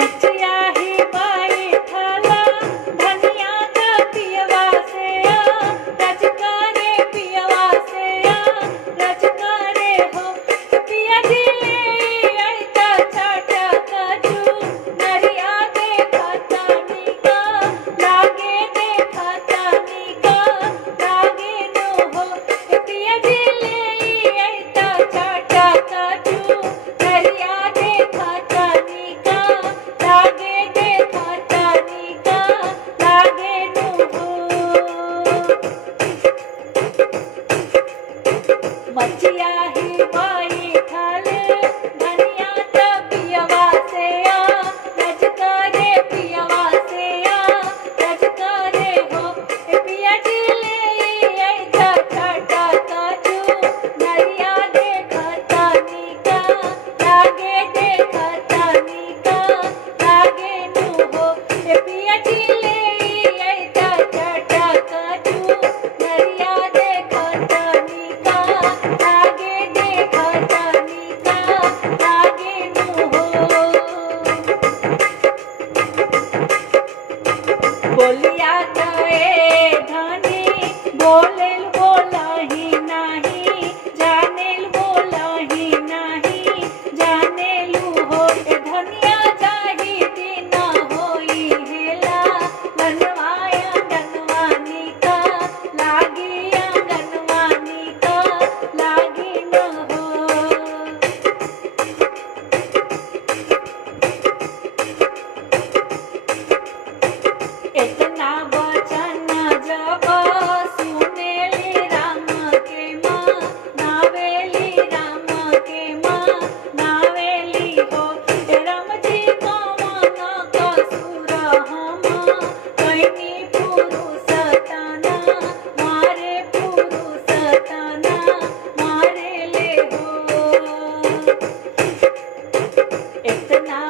मचिया ही बाई थाला धनिया का पियवा से रचकारे पियवा से रचकारे हो पिया दिले ऐता चाटा काजू नरिया देखा तानी का लागे देखा तानी का लागे नो हो पिया दिले ऐता चाटा काजू नरिया देखा तानी का लागे देखा तानी का लागे नो हो मचिया ही बाई थाले धनिया का पियवा से रचकारे पियवा से रचकारे हो पिया दिले ऐसा चाटा काजू नरिया देखा तानी का लागे देखा तानी का लागे नो हो पिया दिले ऐसा चाटा काजू नरिया देखा तानी का लागे देखा तानी का लागे नो हो बोलिया गए धनी बोलेल बोला ही नाही जानेल बोला ही नाही जानेलू हो धनिया जाही दिन होई हेला बनवाया गनवानी का लागी गनवानी का लागी न हो इतना वचन जब सुनेली राम के माँ नावेली राम के माँ नावेली हो राम जी कौन कसूर हम कैनी पुरुष तना मारे पुरुष तना मारे ले हो इतना